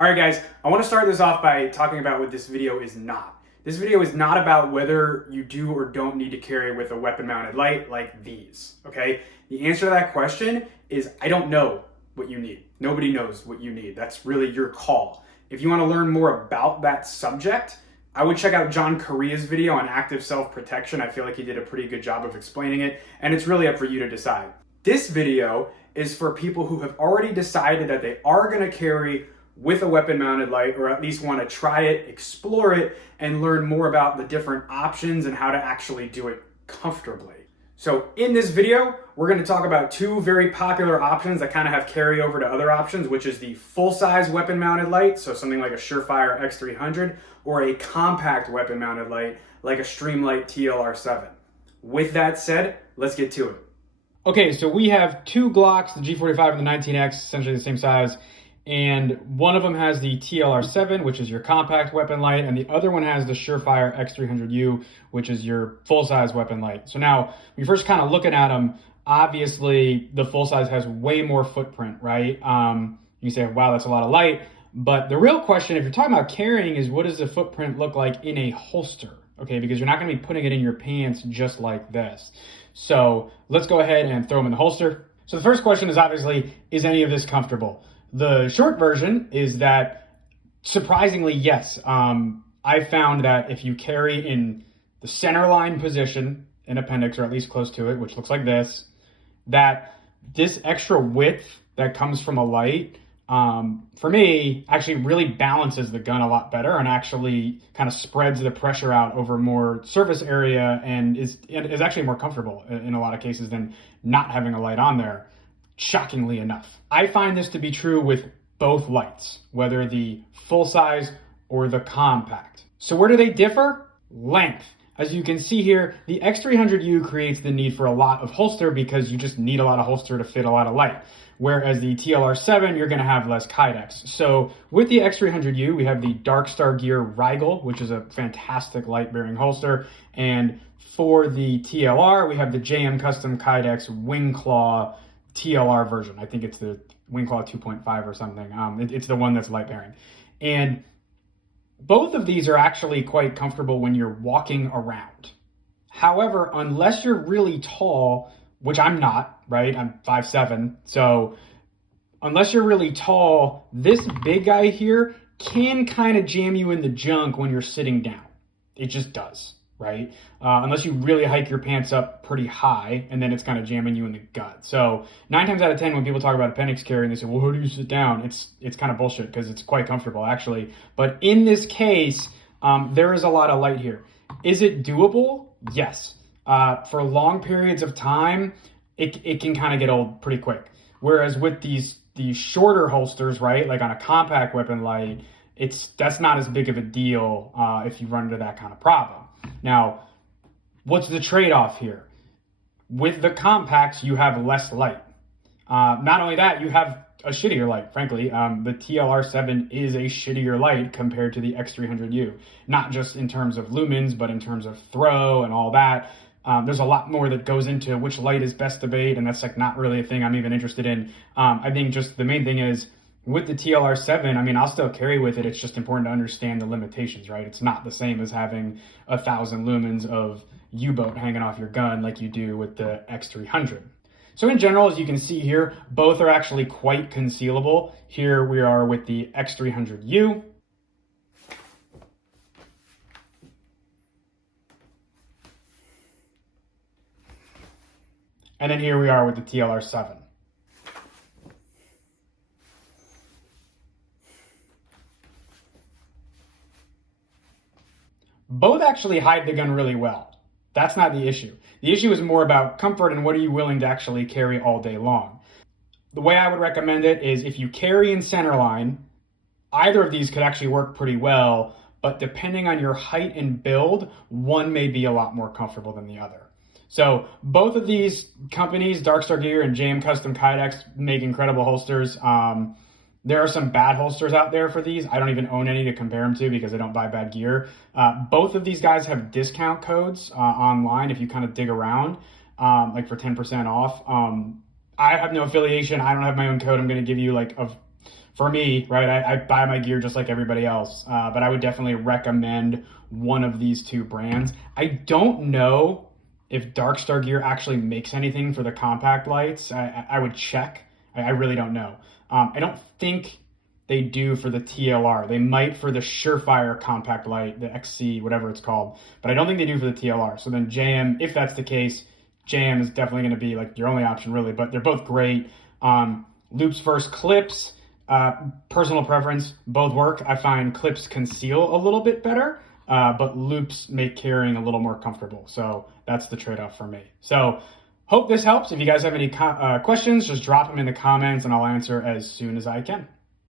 All right, guys, I want to start this off by talking about what this video is not. This video is not about whether you do or don't need to carry with a weapon-mounted light like these, okay? The answer to that question is I don't know what you need. Nobody knows what you need. That's really your call. If you want to learn more about that subject, I would check out John Correa's video on active self-protection. I feel like he did a pretty good job of explaining it, and it's really up for you to decide. This video is for people who have already decided that they are going to carry with a weapon-mounted light, or at least want to try it, explore it, and learn more about the different options and how to actually do it comfortably. So in this video, we're going to talk about two very popular options that kind of have carryover to other options, which is the full-size weapon-mounted light, so something like a Surefire x300, or a compact weapon-mounted light like a Streamlight TLR7. With that said, let's get to it. Okay, so we have two Glocks, the G45 and the 19X, essentially the same size. And one of them has the TLR7, which is your compact weapon light, and the other one has the Surefire x300u, which is your full-size weapon light. So now, when you're first kind of looking at them, obviously the full-size has way more footprint, right? You say, wow, that's a lot of light. But the real question, if you're talking about carrying, is what does the footprint look like in a holster? Okay, because you're not going to be putting it in your pants just like this. So let's go ahead and throw them in the holster. So the first question is obviously, is any of this comfortable? The short version is that, surprisingly, yes. I found that if you carry in the center line position in Appendix, or at least close to it, which looks like this, that this extra width that comes from a light, for me, actually really balances the gun a lot better and actually kind of spreads the pressure out over more surface area and is actually more comfortable in a lot of cases than not having a light on there. Shockingly enough. I find this to be true with both lights, whether the full size or the compact. So where do they differ? Length. As you can see here, the x300u creates the need for a lot of holster because you just need a lot of holster to fit a lot of light. Whereas the TLR7, you're going to have less kydex. So with the x300u, we have the Darkstar Gear Rigel, which is a fantastic light-bearing holster. And for the TLR, we have the JM Custom Kydex Wing Claw TLR version. I think it's the Wingclaw 2.5 or something. It's the one that's light bearing. And both of these are actually quite comfortable when you're walking around. However, unless you're really tall, which I'm not, right? I'm 5'7". So unless you're really tall, this big guy here can kind of jam you in the junk when you're sitting down. It just does. Right? Unless you really hike your pants up pretty high, and then it's kind of jamming you in the gut. So 9 times out of 10, when people talk about appendix carry and they say, well, how do you sit down? It's kind of bullshit because it's quite comfortable, actually. But in this case, there is a lot of light here. Is it doable? Yes. For long periods of time, it can kind of get old pretty quick. Whereas with these shorter holsters, right, like on a compact weapon light, that's not as big of a deal if you run into that kind of problem. Now, what's the trade-off here? With the compacts, you have less light. Not only that, you have a shittier light, frankly. The TLR7 is a shittier light compared to the x300u. Not just in terms of lumens, but in terms of throw and all that. There's a lot more that goes into which light is best to bait, and that's like not really a thing I'm even interested in. I think just the main thing is, with the TLR7, I mean, I'll still carry with it. It's just important to understand the limitations, right? It's not the same as having 1,000 lumens of U-boat hanging off your gun like you do with the X300. So in general, as you can see here, both are actually quite concealable. Here we are with the X300U. And then here we are with the TLR7. Both actually hide the gun really well. That's not the issue. The issue is more about comfort and what are you willing to actually carry all day long. The way I would recommend it is if you carry in center line, either of these could actually work pretty well, but depending on your height and build, one may be a lot more comfortable than the other. So both of these companies, Darkstar Gear and JM Custom Kydex, make incredible holsters. There are some bad holsters out there for these. I don't even own any to compare them to because I don't buy bad gear. Both of these guys have discount codes online if you kind of dig around, like for 10% off. I have no affiliation. I don't have my own code. I'm going to give you like For me, right, I buy my gear just like everybody else, but I would definitely recommend one of these two brands. I don't know if Darkstar Gear actually makes anything for the compact lights. I would check. I really don't know. I don't think they do for the TLR. They might for the Surefire compact light, the XC, whatever it's called, but I don't think they do for the TLR. So then JM, if that's the case, JM is definitely going to be like your only option really, but they're both great. Loops versus clips, personal preference, both work. I find clips conceal a little bit better, but loops make carrying a little more comfortable. So that's the trade-off for me. So hope this helps. If you guys have any questions, just drop them in the comments and I'll answer as soon as I can.